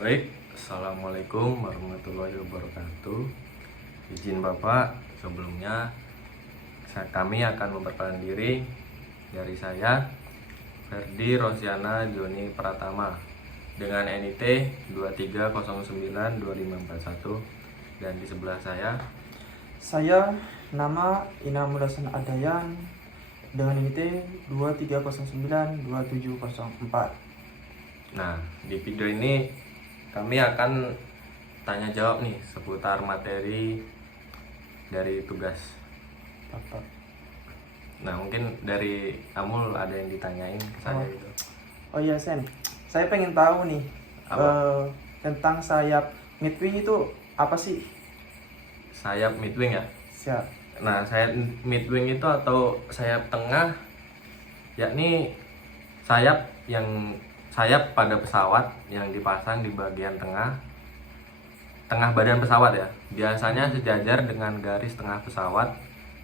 Baik, Assalamualaikum warahmatullahi wabarakatuh. Izin Bapak, sebelumnya kami akan memperkenalkan diri. Dari saya, Ferdi Rosiana Joni Pratama dengan NIT 23092541, dan di sebelah Saya nama Inamul Hasan Adayan dengan NIT 23092704. Nah, di video ini kami akan tanya jawab nih seputar materi dari tugas. Bapak. Nah, mungkin dari Amul ada yang ditanyain ke saya gitu. Oh iya Sen, saya pengen tahu nih tentang sayap midwing itu apa sih? Sayap midwing ya. Siap. Nah, sayap midwing itu atau sayap tengah, yakni sayap pada pesawat yang dipasang di bagian tengah badan pesawat ya. Biasanya sejajar dengan garis tengah pesawat.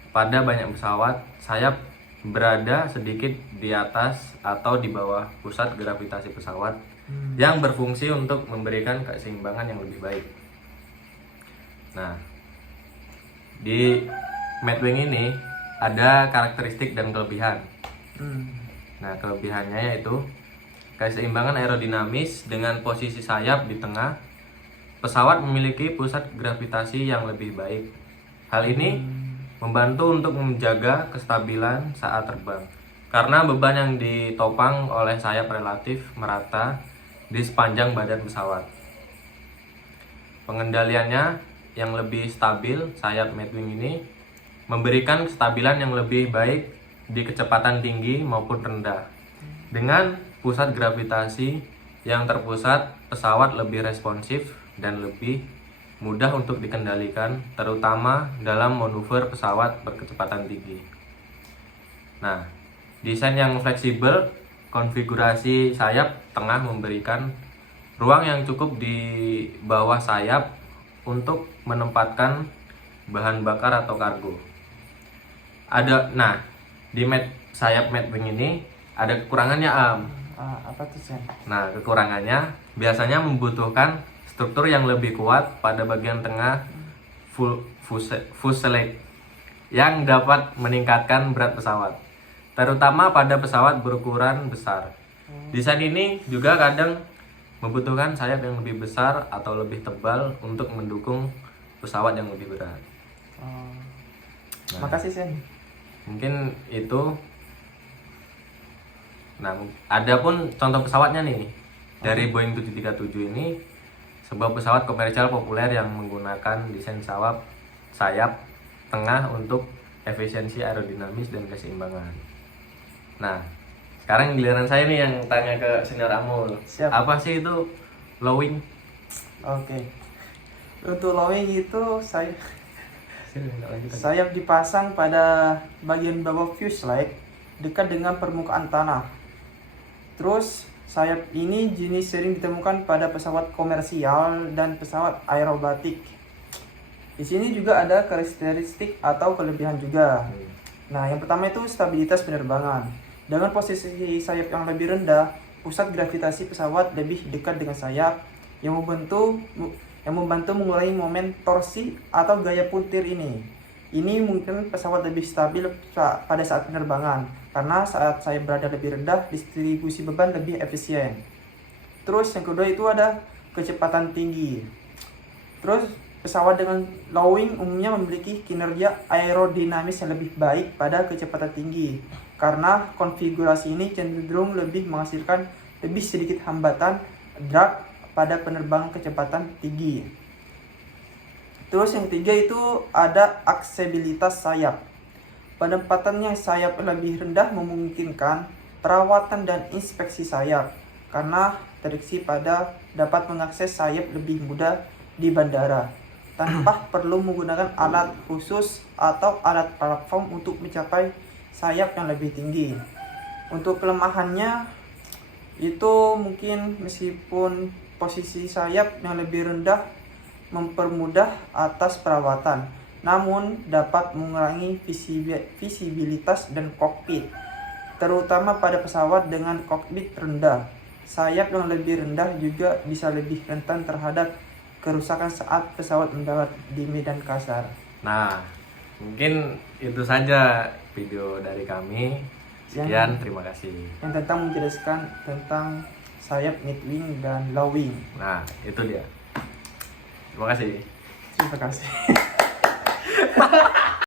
Pada banyak pesawat, sayap berada sedikit di atas atau di bawah pusat gravitasi pesawat yang berfungsi untuk memberikan keseimbangan yang lebih baik. Nah, di Madwing ini ada karakteristik dan kelebihan. Nah, kelebihannya yaitu keseimbangan aerodinamis dengan posisi sayap di tengah. Pesawat memiliki pusat gravitasi yang lebih baik. Hal ini membantu untuk menjaga kestabilan saat terbang, karena beban yang ditopang oleh sayap relatif merata di sepanjang badan pesawat. Pengendaliannya yang lebih stabil, sayap Madwing ini memberikan kestabilan yang lebih baik di kecepatan tinggi maupun rendah. Dengan pusat gravitasi yang terpusat, pesawat lebih responsif dan lebih mudah untuk dikendalikan, terutama dalam manuver pesawat berkecepatan tinggi. Nah, desain yang fleksibel, konfigurasi sayap tengah memberikan ruang yang cukup di bawah sayap untuk menempatkan bahan bakar atau kargo. Di sayap Madwing ini ada kekurangannya, Apa tuh Sen? Nah, kekurangannya biasanya membutuhkan struktur yang lebih kuat pada bagian tengah fuselage yang dapat meningkatkan berat pesawat, terutama pada pesawat berukuran besar. Desain ini juga kadang membutuhkan sayap yang lebih besar atau lebih tebal untuk mendukung pesawat yang lebih berat. Makasih Sen. Mungkin itu. Nah, ada pun contoh pesawatnya nih. Dari Boeing 737 ini sebuah pesawat komersial populer yang menggunakan desain sayap tengah untuk efisiensi aerodinamis dan keseimbangan. Nah, sekarang giliran saya nih yang tanya ke Senior Amul. Siap. Apa sih itu low wing? Oke. Untuk low wing itu sayap dipasang pada bagian bawah fuselage dekat dengan permukaan tanah. Terus sayap ini jenis sering ditemukan pada pesawat komersial dan pesawat aerobatik. Di sini juga ada karakteristik atau kelebihan juga. Nah, yang pertama itu stabilitas penerbangan. Dengan posisi sayap yang lebih rendah, pusat gravitasi pesawat lebih dekat dengan sayap yang membantu mengurangi momen torsi atau gaya putir ini. Ini mungkin pesawat lebih stabil pada saat penerbangan, karena saat saya berada lebih rendah, distribusi beban lebih efisien. Terus yang kedua itu ada kecepatan tinggi. Terus pesawat dengan low wing umumnya memiliki kinerja aerodinamis yang lebih baik pada kecepatan tinggi, karena konfigurasi ini cenderung lebih menghasilkan lebih sedikit hambatan drag pada penerbangan kecepatan tinggi. Terus yang ketiga itu ada aksesibilitas sayap. Penempatannya sayap lebih rendah memungkinkan perawatan dan inspeksi sayap, karena terdeteksi pada dapat mengakses sayap lebih mudah di bandara tanpa perlu menggunakan alat khusus atau alat platform untuk mencapai sayap yang lebih tinggi. Untuk kelemahannya itu mungkin meskipun posisi sayap yang lebih rendah mempermudah atas perawatan, namun dapat mengurangi visibilitas dan kokpit, terutama pada pesawat dengan kokpit rendah. sayap yang lebih rendah juga bisa lebih rentan terhadap kerusakan saat pesawat mendarat di medan kasar. Nah, mungkin itu saja video dari kami. Sekian, terima kasih. Yang tentang menjelaskan tentang sayap mid wing dan low wing. Nah, itu dia. Terima kasih. Terima kasih.